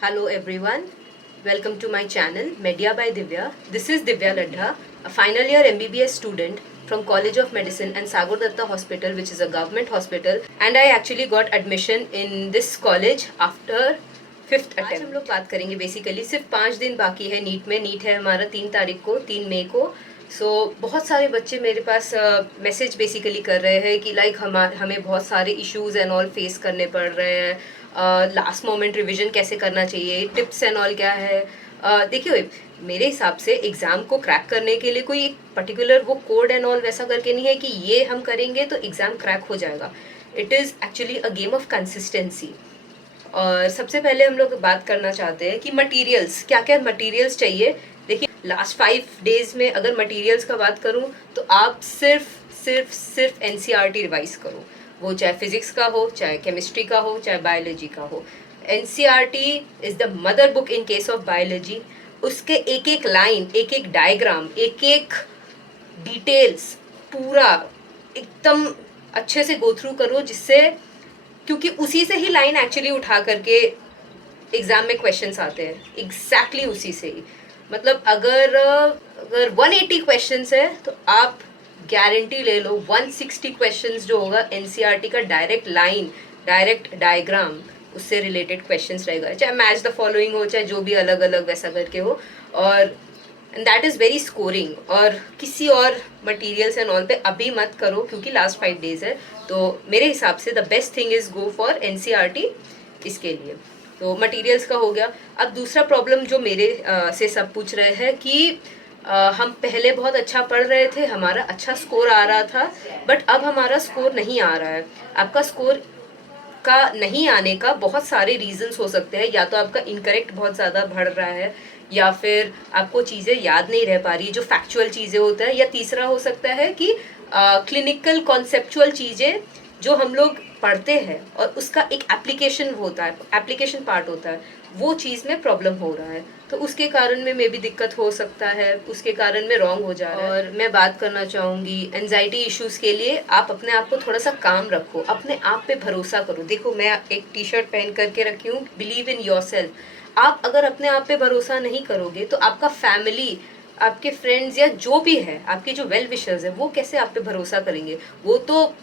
Hello everyone, welcome to my channel Media by Divya. This is Divya Ladha, a final year MBBS student from College of Medicine and Sagar Datta Hospital, which is a government hospital, and I actually got admission in this college after fifth attempt. आज हम लोग बात करेंगे basically सिर्फ 5 दिन बाकी है NEET में। नीट है हमारा 3 तारीख को, 3 मई को। बहुत सारे बच्चे मेरे पास मैसेज बेसिकली कर रहे हैं कि लाइक हमें बहुत सारे इश्यूज एंड ऑल फेस करने पड़ रहे हैं। लास्ट मोमेंट रिवीजन कैसे करना चाहिए, टिप्स एंड ऑल क्या है। देखिए, मेरे हिसाब से एग्ज़ाम को क्रैक करने के लिए कोई एक पर्टिकुलर वो कोड एंड ऑल वैसा करके नहीं है कि ये हम करेंगे तो एग्ज़ाम क्रैक हो जाएगा। It is actually a game of consistency. और सबसे पहले हम लोग बात करना चाहते हैं कि मटेरियल्स, क्या क्या मटेरियल्स चाहिए। देखिए, लास्ट 5 डेज में अगर मटेरियल्स का बात करूं तो आप सिर्फ एनसीईआरटी रिवाइज करो। वो चाहे फिजिक्स का हो, चाहे केमिस्ट्री का हो, चाहे बायोलॉजी का हो। NCERT is the mother book in case of biology. उसके एक एक लाइन, एक एक डायग्राम, एक एक डिटेल्स पूरा एकदम अच्छे से गो थ्रू करो, जिससे क्योंकि उसी से ही लाइन एक्चुअली उठा करके एग्जाम में क्वेश्चंस आते हैं। एग्जैक्टली उसी से ही। मतलब अगर 180 क्वेश्चंस है तो आप गारंटी ले लो 160 क्वेश्चंस जो होगा एनसीईआरटी का डायरेक्ट लाइन, डायरेक्ट डायग्राम, उससे रिलेटेड क्वेश्चंस रहेगा। चाहे मैच द फॉलोइंग हो, चाहे जो भी अलग अलग वैसा करके हो। और and that is very scoring. और किसी और मटेरियल्स एंड ऑल पे अभी मत करो क्योंकि लास्ट 5 डेज है। तो मेरे हिसाब से the best thing is go for NCERT इसके लिए। तो मटेरियल्स का हो गया। अब दूसरा प्रॉब्लम जो मेरे से सब पूछ रहे हैं कि हम पहले बहुत अच्छा पढ़ रहे थे, हमारा अच्छा स्कोर आ रहा था, बट अब हमारा स्कोर नहीं आ रहा है। आपका स्कोर का नहीं आने का बहुत सारे रीजंस हो सकते हैं। या तो आपका इनकरेक्ट बहुत ज़्यादा बढ़ रहा है, या फिर आपको चीज़ें याद नहीं रह पा रही जो फैक्चुअल चीज़ें होता है, या तीसरा हो सकता है कि क्लिनिकल कॉन्सेप्चुअल चीज़ें जो हम लोग पढ़ते हैं और उसका एक एप्लीकेशन होता है, एप्लीकेशन पार्ट होता है, वो चीज़ में प्रॉब्लम हो रहा है। तो उसके कारण में मे भी दिक्कत हो सकता है, उसके कारण में रॉन्ग हो जा रहा है। और मैं बात करना चाहूँगी एनजाइटी इश्यूज़ के लिए आप अपने आप को थोड़ा सा काम रखो, अपने आप पे भरोसा करो। देखो, मैं एक टी शर्ट पहन करके रखी हूँ, बिलीव इन योर सेल्फ। आप अगर अपने आप पे भरोसा नहीं करोगे तो आपका फैमिली, आपके फ्रेंड्स या जो भी है, आपके जो वेल विशर्स है, वो कैसे आप पे भरोसा करेंगे। वो तो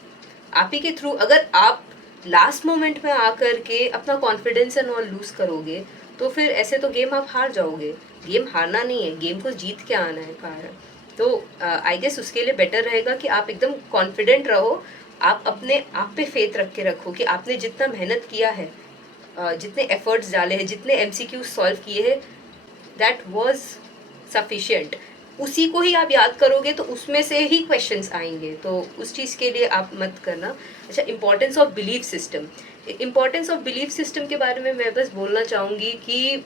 आप ही के थ्रू। अगर आप लास्ट मोमेंट में आकर के अपना कॉन्फिडेंस एंड ऑल लूज करोगे तो फिर ऐसे तो गेम आप हार जाओगे। गेम हारना नहीं है, गेम को जीत के आना है कार। तो आई गेस उसके लिए बेटर रहेगा कि आप एकदम कॉन्फिडेंट रहो। आप अपने आप पे फेथ रख के रखो कि आपने जितना मेहनत किया है, जितने एफर्ट्स डाले हैं, जितने एमसीक्यू सॉल्व किए हैं, दैट वाज सफिशिएंट। उसी को ही आप याद करोगे तो उसमें से ही क्वेश्चंस आएंगे। तो उस चीज़ के लिए आप मत करना। अच्छा, importance of belief system. Importance of belief system के बारे में मैं बस बोलना चाहूँगी कि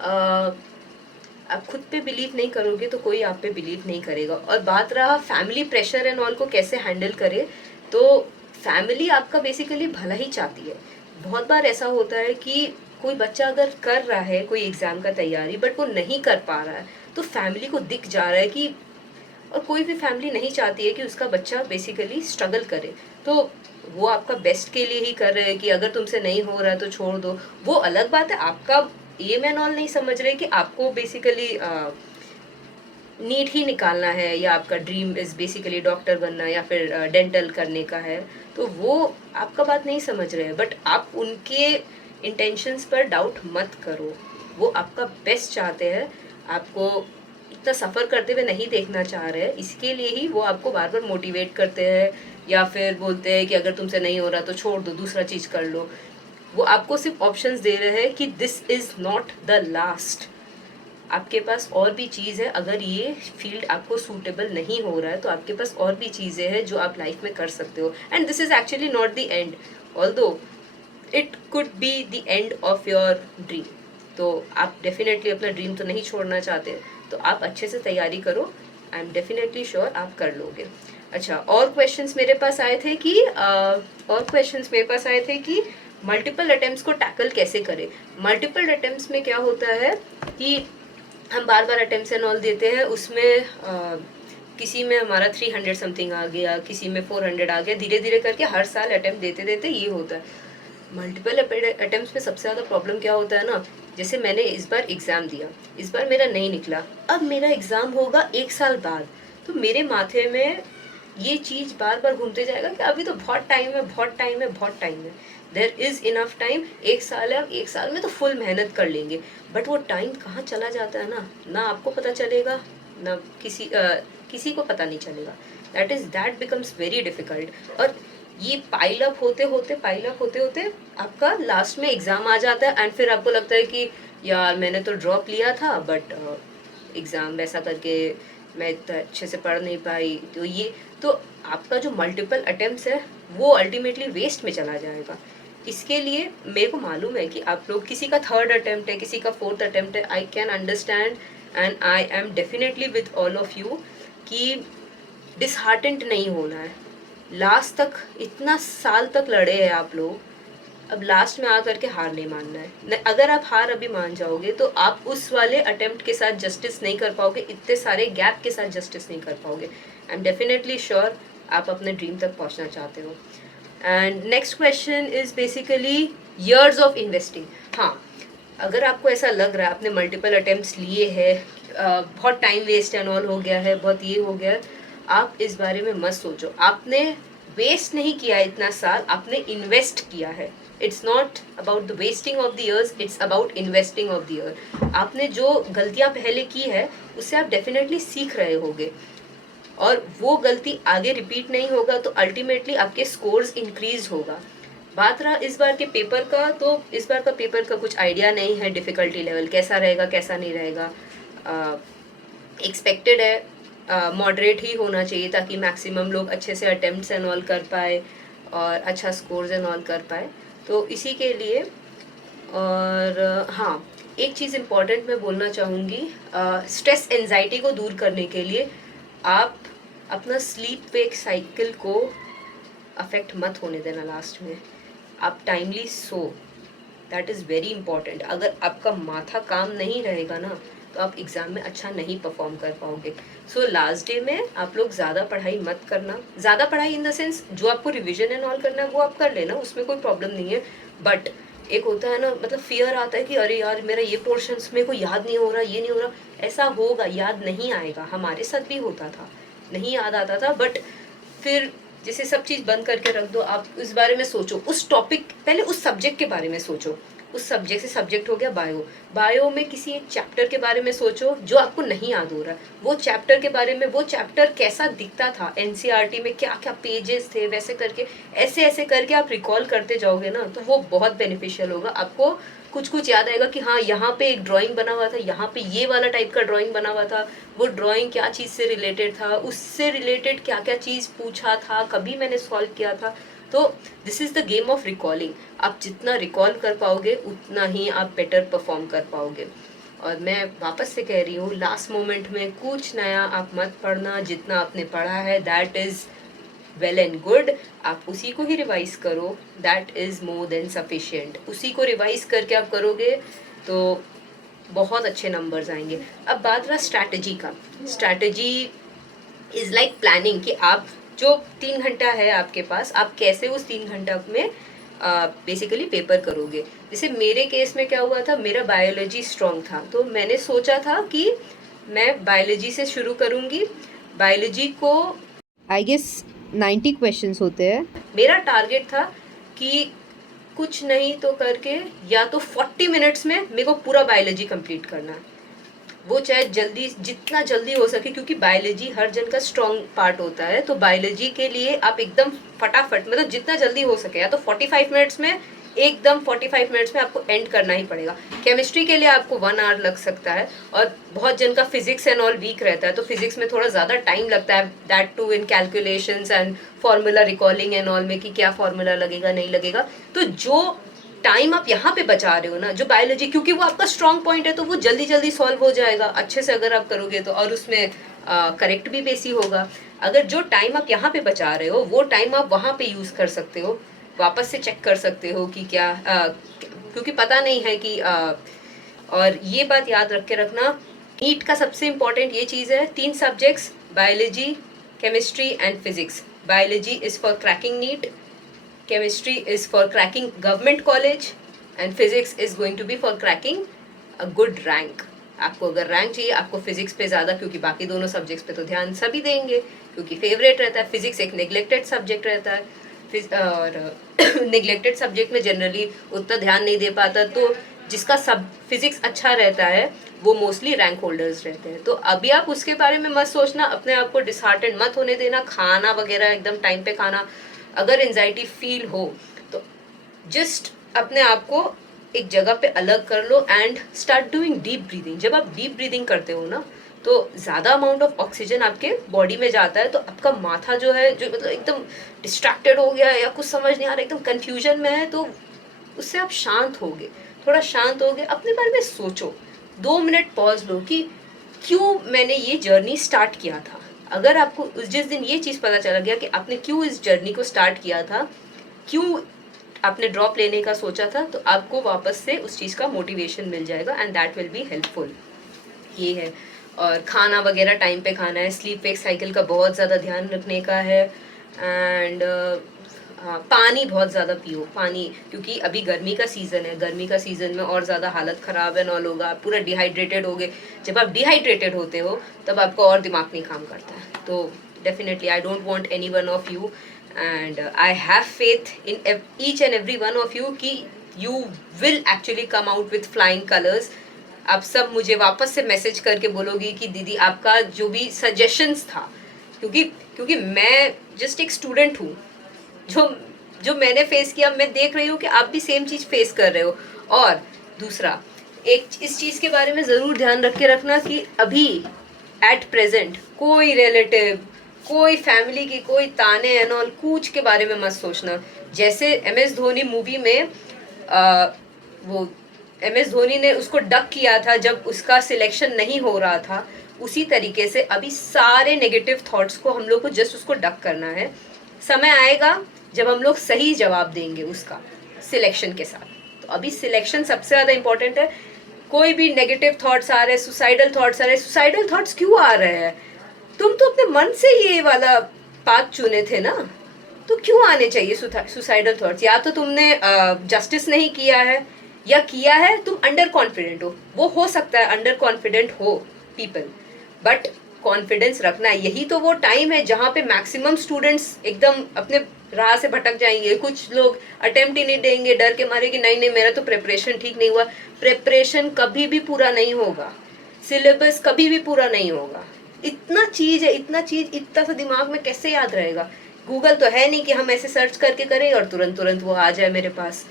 आप खुद पे बिलीव नहीं करोगे तो कोई आप पे बिलीव नहीं करेगा। और बात रहा फैमिली प्रेशर एंड ऑल को कैसे हैंडल करे, तो फैमिली आपका बेसिकली भला ही चाहती है। बहुत बार ऐसा होता है कि कोई बच्चा अगर कर रहा है कोई एग्ज़ाम का तैयारी बट वो नहीं कर पा रहा है, तो फैमिली को दिख जा रहा है कि, और कोई भी फैमिली नहीं चाहती है कि उसका बच्चा बेसिकली स्ट्रगल करे। तो वो आपका बेस्ट के लिए ही कर रहे हैं कि अगर तुमसे नहीं हो रहा है तो छोड़ दो। वो अलग बात है, आपका एम एंड ऑल नहीं समझ रहे कि आपको बेसिकली नीट ही निकालना है, या आपका ड्रीम इज़ बेसिकली डॉक्टर बनना या फिर डेंटल करने का है। तो वो आपका बात नहीं समझ रहे हैं, बट आप उनके इंटेंशंस पर डाउट मत करो। वो आपका बेस्ट चाहते हैं, आपको इतना सफ़र करते हुए नहीं देखना चाह रहे हैं। इसके लिए ही वो आपको बार बार मोटिवेट करते हैं, या फिर बोलते हैं कि अगर तुमसे नहीं हो रहा तो छोड़ दो, दूसरा चीज़ कर लो। वो आपको सिर्फ ऑप्शंस दे रहे हैं कि this is not the last. आपके पास और भी चीज़ है। अगर ये फील्ड आपको सूटेबल नहीं हो रहा है तो आपके पास और भी चीज़ें हैं जो आप लाइफ में कर सकते हो। And this is actually not the end, although it could be the end of your dream. तो आप डेफिनेटली अपना ड्रीम तो नहीं छोड़ना चाहते, तो आप अच्छे से तैयारी करो। आई एम डेफिनेटली श्योर आप कर लोगे। अच्छा, और क्वेश्चंस मेरे पास आए थे कि मल्टीपल अटेम्प्ट्स को टैकल कैसे करें। मल्टीपल अटेम्प्ट्स में क्या होता है कि हम बार बार अटेम्प्ट्स एंड ऑल देते हैं, उसमें किसी में हमारा 300 समथिंग आ गया, किसी में 400 आ गया, धीरे धीरे करके हर साल अटेम्प्ट देते देते ये होता है। मल्टीपल अटेम्प्ट्स में सबसे ज़्यादा प्रॉब्लम क्या होता है ना, जैसे मैंने इस बार एग्ज़ाम दिया, इस बार मेरा नहीं निकला, अब मेरा एग्ज़ाम होगा 1 साल बाद, तो मेरे माथे में ये चीज़ बार बार घूमते जाएगा कि अभी तो बहुत टाइम है, बहुत टाइम है, बहुत टाइम है। देर इज़ इनफ टाइम, 1 साल है, अब 1 साल में तो फुल मेहनत कर लेंगे। बट वो टाइम कहाँ चला जाता है ना आपको पता चलेगा, ना किसी को पता नहीं चलेगा। That becomes very difficult. और ये पाइल अप होते होते आपका लास्ट में एग्ज़ाम आ जाता है, एंड फिर आपको लगता है कि यार मैंने तो ड्रॉप लिया था, बट एग्ज़ाम वैसा करके मैं इतना अच्छे से पढ़ नहीं पाई, तो ये तो आपका जो मल्टीपल अटेम्प्ट्स है वो अल्टीमेटली वेस्ट में चला जाएगा। इसके लिए मेरे को मालूम है कि आप लोग, किसी का 3rd अटेम्प्ट है, किसी का 4th अटेम्प्ट है, I can understand and I am definitely with all of you कि डिसहार्टेंड नहीं होना है। लास्ट तक इतना साल तक लड़े हैं आप लोग, अब लास्ट में आकर के हार नहीं मानना है। अगर आप हार अभी मान जाओगे तो आप उस वाले अटेम्प्ट के साथ जस्टिस नहीं कर पाओगे, इतने सारे गैप के साथ जस्टिस नहीं कर पाओगे। आई एम डेफिनेटली श्योर आप अपने ड्रीम तक पहुंचना चाहते हो। And next question is basically years of investing. हाँ, अगर आपको ऐसा लग रहा है आपने मल्टीपल अटेम्प्ट्स लिए हैं, बहुत टाइम वेस्ट एंड ऑल हो गया है, बहुत ये हो गया है, आप इस बारे में मत सोचो। आपने वेस्ट नहीं किया इतना साल, आपने इन्वेस्ट किया है। It's not about the wasting of the years, it's about investing of the year. आपने जो गलतियां पहले की है उससे आप डेफिनेटली सीख रहे होगे, और वो गलती आगे रिपीट नहीं होगा, तो अल्टीमेटली आपके स्कोर्स इंक्रीज होगा। बात रहा इस बार के पेपर का, तो इस बार का पेपर का कुछ आइडिया नहीं है डिफ़िकल्टी लेवल कैसा रहेगा कैसा नहीं रहेगा। एक्सपेक्टेड है मॉडरेट ही होना चाहिए, ताकि मैक्सिमम लोग अच्छे से अटेम्प्ट्स एंड ऑल कर पाए और अच्छा स्कोर्स एंड ऑल कर पाए, तो इसी के लिए। और हाँ, एक चीज़ इम्पॉर्टेंट मैं बोलना चाहूँगी, स्ट्रेस एंजाइटी को दूर करने के लिए आप अपना स्लीप वेक साइकिल को अफेक्ट मत होने देना लास्ट में। आप timely so, that is very important. अगर आपका माथा काम नहीं रहेगा ना, तो आप एग्ज़ाम में अच्छा नहीं परफॉर्म कर पाओगे। सो लास्ट डे में आप लोग ज़्यादा पढ़ाई मत करना। ज़्यादा पढ़ाई इन द सेंस, जो आपको रिविजन एंड ऑल करना है वो आप कर लेना, उसमें कोई प्रॉब्लम नहीं है। बट एक होता है ना, मतलब फियर आता है कि अरे यार मेरा ये पोर्शन मेरे को याद नहीं हो रहा, ये नहीं हो रहा। ऐसा होगा, याद नहीं आएगा, हमारे साथ भी होता था, नहीं याद आता था। बट फिर जैसे सब चीज़ बंद करके रख दो, आप उस बारे में सोचो, उस टॉपिक, पहले उस सब्जेक्ट के बारे में सोचो। उस सब्जेक्ट से, सब्जेक्ट हो गया बायो में किसी एक चैप्टर के बारे में सोचो जो आपको नहीं याद हो रहा है, वो चैप्टर के बारे में, वो चैप्टर कैसा दिखता था एनसीईआरटी में, क्या क्या पेजेस थे, वैसे करके ऐसे ऐसे करके आप रिकॉल करते जाओगे ना, तो वो बहुत बेनिफिशियल होगा। आपको कुछ कुछ याद आएगा कि हाँ यहाँ पे एक ड्राइंग बना हुआ था, यहाँ पे ये वाला टाइप का ड्राइंग बना हुआ था, वो ड्राइंग क्या चीज़ से रिलेटेड था, उससे रिलेटेड क्या क्या चीज़ पूछा था, कभी मैंने सॉल्व किया था। तो this is the game of recalling. आप जितना रिकॉल कर पाओगे उतना ही आप बेटर परफॉर्म कर पाओगे। और मैं वापस से कह रही हूँ, लास्ट मोमेंट में कुछ नया आप मत पढ़ना। जितना आपने पढ़ा है that is well and good, आप उसी को ही रिवाइज करो, that is more than sufficient. उसी को रिवाइज करके आप करोगे तो बहुत अच्छे नंबर्स आएंगे। अब बात रहा स्ट्रैटेजी का। स्ट्रैटेजी इज़ लाइक प्लानिंग, कि आप जो 3 घंटा है आपके पास, आप कैसे उस 3 घंटा में बेसिकली पेपर करोगे। जैसे मेरे केस में क्या हुआ था, मेरा बायोलॉजी स्ट्रॉन्ग था, तो मैंने सोचा था कि मैं बायोलॉजी से शुरू करूँगी। बायोलॉजी को आई गेस 90 क्वेश्चंस होते हैं। मेरा टारगेट था कि कुछ नहीं तो करके या तो 40 मिनट्स में मेरे को पूरा बायोलॉजी कंप्लीट करना है, वो चाहे जल्दी, जितना जल्दी हो सके, क्योंकि बायोलॉजी हर जन का स्ट्रॉन्ग पार्ट होता है। तो बायोलॉजी के लिए आप एकदम फटाफट, मतलब जितना जल्दी हो सके, या तो 45 मिनट्स में, एकदम 45 मिनट्स में आपको एंड करना ही पड़ेगा। केमिस्ट्री के लिए आपको 1 आवर लग सकता है, और बहुत जन का फिजिक्स एंड ऑल वीक रहता है, तो फिजिक्स में थोड़ा ज़्यादा टाइम लगता है, that too in calculations and formula recalling and all में, कि क्या फार्मूला लगेगा नहीं लगेगा। तो जो टाइम आप यहाँ पे बचा रहे हो ना, जो बायोलॉजी, क्योंकि वो आपका स्ट्रॉन्ग पॉइंट है, तो वो जल्दी जल्दी सॉल्व हो जाएगा अच्छे से अगर आप करोगे तो, और उसमें करेक्ट भी बेसी होगा। अगर जो टाइम आप यहाँ पे बचा रहे हो, वो टाइम आप वहाँ पे यूज़ कर सकते हो, वापस से चेक कर सकते हो कि क्या, क्योंकि पता नहीं है कि और ये बात याद रख के रखना, नीट का सबसे इम्पॉर्टेंट ये चीज़ है, 3 subjects, biology, chemistry and physics. Biology is for cracking NEET, chemistry is for cracking government college and physics is going to be for cracking a good rank. आपको अगर रैंक चाहिए आपको फिजिक्स पे ज़्यादा, क्योंकि बाकी दोनों सब्जेक्ट्स पे तो ध्यान सभी देंगे क्योंकि फेवरेट रहता है. फिजिक्स एक नेग्लेक्टेड सब्जेक्ट रहता है और नेग्लेक्टेड सब्जेक्ट में जनरली उतना ध्यान नहीं दे पाता, तो जिसका सब फिजिक्स अच्छा रहता है वो मोस्टली रैंक होल्डर्स रहते हैं. तो अभी आप उसके बारे में मत सोचना, अपने आप को डिसहार्टेंड मत होने देना, खाना वगैरह एकदम टाइम पे खाना. अगर एंजाइटी फील हो तो जस्ट अपने आप को एक जगह पे अलग कर लो and start doing deep breathing. जब आप डीप ब्रीदिंग करते हो ना तो ज़्यादा अमाउंट ऑफ ऑक्सीजन आपके बॉडी में जाता है, तो आपका माथा जो है जो मतलब एकदम डिस्ट्रैक्टेड हो गया है या कुछ समझ नहीं आ रहा, एकदम कन्फ्यूजन में है, तो उससे आप शांत होगे, थोड़ा शांत होगे, अपने बारे में सोचो, 2 मिनट पॉज लो कि क्यों मैंने ये जर्नी स्टार्ट किया था. अगर आपको उस जिस दिन ये चीज़ पता चला गया कि आपने क्यों इस जर्नी को स्टार्ट किया था, क्यों आपने ड्रॉप लेने का सोचा था, तो आपको वापस से उस चीज़ का मोटिवेशन मिल जाएगा and that will be helpful. ये है. और खाना वगैरह टाइम पे खाना है, स्लीप वेक साइकिल का बहुत ज़्यादा ध्यान रखने का है एंड पानी बहुत ज़्यादा पियो. पानी, क्योंकि अभी गर्मी का सीज़न है, गर्मी का सीज़न में और ज़्यादा हालत ख़राब है ना होगा, आप पूरा डिहाइड्रेटेड होगे. जब आप डिहाइड्रेटेड होते हो तब आपका और दिमाग नहीं काम करता है. तो definitely I don't want any one of you and I have faith in each and every one of you कि you will actually come out with flying colors. आप सब मुझे वापस से मैसेज करके बोलोगी कि दीदी आपका जो भी सजेशंस था, क्योंकि मैं जस्ट एक स्टूडेंट हूँ, जो मैंने फेस किया, मैं देख रही हूँ कि आप भी सेम चीज़ फेस कर रहे हो. और दूसरा एक इस चीज़ के बारे में ज़रूर ध्यान रख के रखना कि अभी एट प्रेजेंट कोई रिलेटिव, कोई फैमिली की कोई ताने एंड ऑल कुछ के बारे में मत सोचना. जैसे MS धोनी मूवी में वो MS धोनी ने उसको डक किया था जब उसका सिलेक्शन नहीं हो रहा था, उसी तरीके से अभी सारे नेगेटिव थॉट्स को हम लोग को जस्ट उसको डक करना है. समय आएगा जब हम लोग सही जवाब देंगे उसका सिलेक्शन के साथ. तो अभी सिलेक्शन सबसे ज़्यादा इंपॉर्टेंट है. कोई भी नेगेटिव थॉट्स आ रहे हैं, सुसाइडल थॉट्स आ रहे हैं, सुसाइडल थॉट्स क्यों आ रहे हैं? तुम तो अपने मन से ये वाला पाथ चुने थे ना, तो क्यों आने चाहिए सुसाइडल थॉट्स? या तो तुमने जस्टिस नहीं किया है, या किया है तुम अंडर कॉन्फिडेंट हो. वो हो सकता है अंडर कॉन्फिडेंट हो पीपल, बट कॉन्फिडेंस रखना. यही तो वो टाइम है जहाँ पे मैक्सिमम स्टूडेंट्स एकदम अपने राह से भटक जाएंगे. कुछ लोग अटेम्प्ट ही नहीं देंगे डर के मारे कि नहीं मेरा तो प्रिपरेशन ठीक नहीं हुआ. प्रिपरेशन कभी भी पूरा नहीं होगा, सिलेबस कभी भी पूरा नहीं होगा. इतना चीज़ है, इतना सा दिमाग में कैसे याद रहेगा? गूगल तो है नहीं कि हम ऐसे सर्च करके करें और तुरंत वो आ जाए मेरे पास.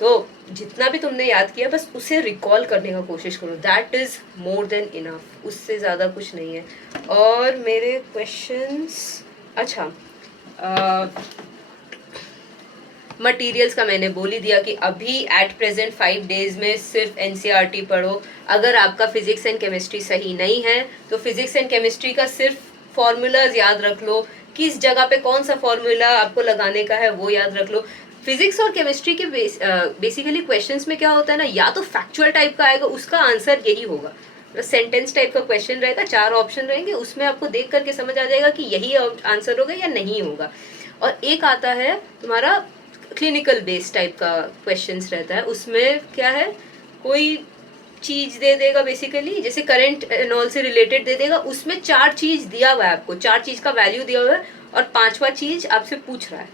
तो जितना भी तुमने याद किया बस उसे रिकॉल करने का कोशिश करो. That is more than enough, उससे ज़्यादा कुछ नहीं है. और मेरे क्वेश्चंस, अच्छा मटेरियल्स का मैंने बोल ही दिया कि अभी एट प्रेजेंट 5 डेज में सिर्फ NCERT पढ़ो. अगर आपका फिजिक्स एंड केमिस्ट्री सही नहीं है तो फिजिक्स एंड केमिस्ट्री का सिर्फ फॉर्मूलाज याद रख लो, किस जगह पे कौन सा फॉर्मूला आपको लगाने का है वो याद रख लो. फिजिक्स और केमिस्ट्री के बेसिकली क्वेश्चंस में क्या होता है ना, या तो फैक्चुअल टाइप का आएगा, उसका आंसर यही होगा. सेंटेंस टाइप का क्वेश्चन रहेगा, 4 ऑप्शन रहेंगे, उसमें आपको देख करके समझ आ जाएगा कि यही आंसर होगा या नहीं होगा. और एक आता है तुम्हारा क्लिनिकल बेस्ड टाइप का क्वेश्चंस रहता है. उसमें क्या है, कोई चीज़ दे देगा बेसिकली, जैसे करंट एंड ऑल से रिलेटेड दे देगा, उसमें 4 चीज़ दिया हुआ है आपको, 4 चीज़ का वैल्यू दिया हुआ है और 5वां चीज़ आपसे पूछ रहा है.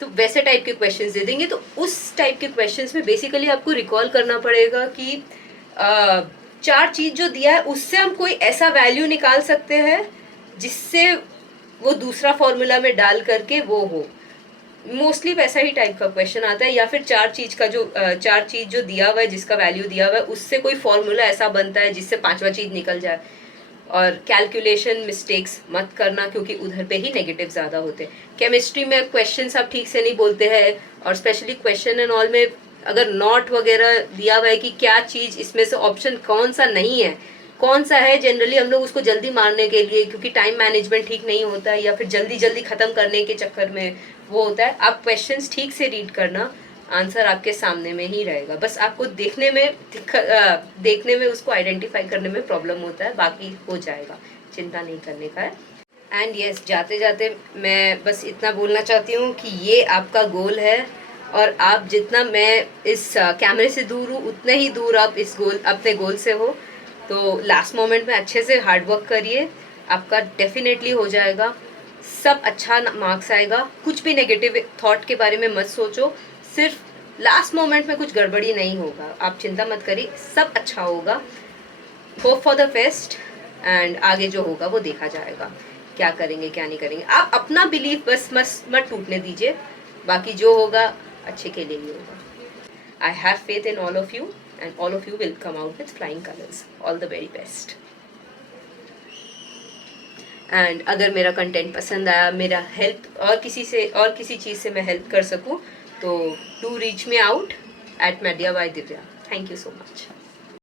तो वैसे टाइप के क्वेश्चंस दे देंगे. तो उस टाइप के क्वेश्चंस में बेसिकली आपको रिकॉल करना पड़ेगा कि 4 चीज़ जो दिया है उससे हम कोई ऐसा वैल्यू निकाल सकते हैं जिससे वो दूसरा फॉर्मूला में डाल करके वो हो. मोस्टली वैसा ही टाइप का क्वेश्चन आता है. या फिर 4 चीज़ जो दिया हुआ है, जिसका वैल्यू दिया हुआ है, उससे कोई फॉर्मूला ऐसा बनता है जिससे 5वां चीज़ निकल जाए. और कैलकुलेशन मिस्टेक्स मत करना क्योंकि उधर पे ही नेगेटिव ज़्यादा होते हैं. केमिस्ट्री में क्वेश्चन आप ठीक से नहीं बोलते हैं, और स्पेशली क्वेश्चन एंड ऑल में अगर नॉट वगैरह दिया हुआ है कि क्या चीज़ इसमें से ऑप्शन कौन सा नहीं है, कौन सा है, जनरली हम लोग उसको जल्दी मारने के लिए, क्योंकि टाइम मैनेजमेंट ठीक नहीं होता है या फिर जल्दी ख़त्म करने के चक्कर में वो होता है. आप क्वेश्चंस ठीक से रीड करना, आंसर आपके सामने में ही रहेगा. बस आपको देखने में उसको आइडेंटिफाई करने में प्रॉब्लम होता है, बाकी हो जाएगा, चिंता नहीं करने का है. एंड यस, जाते जाते मैं बस इतना बोलना चाहती हूँ कि ये आपका गोल है, और आप जितना मैं इस कैमरे से दूर हूँ उतने ही दूर आप इस गोल अपने गोल से हो। तो लास्ट मोमेंट में अच्छे से हार्ड वर्क करिए, आपका डेफिनेटली हो जाएगा, सब अच्छा मार्क्स आएगा। कुछ भी नेगेटिव थॉट के बारे में मत सोचो, सिर्फ लास्ट मोमेंट में कुछ गड़बड़ी नहीं होगा, आप चिंता मत करिए, सब अच्छा होगा। Hope for the best, and आगे जो होगा वो देखा जाएगा, क्या करेंगे क्या नहीं करेंगे। आप अपना बिलीफ बस मत टूटने दीजिए, बाकी जो होगा अच्छे के लिए ही होगा। I have faith in all of you, and all of you will come out with flying colours. All the very best. And अगर मेरा कंटेंट पसंद आया, मेरा हेल्प और किसी चीज़ से मैं हेल्प कर सकूँ, तो do reach me out at media bye Divya. Thank you so much.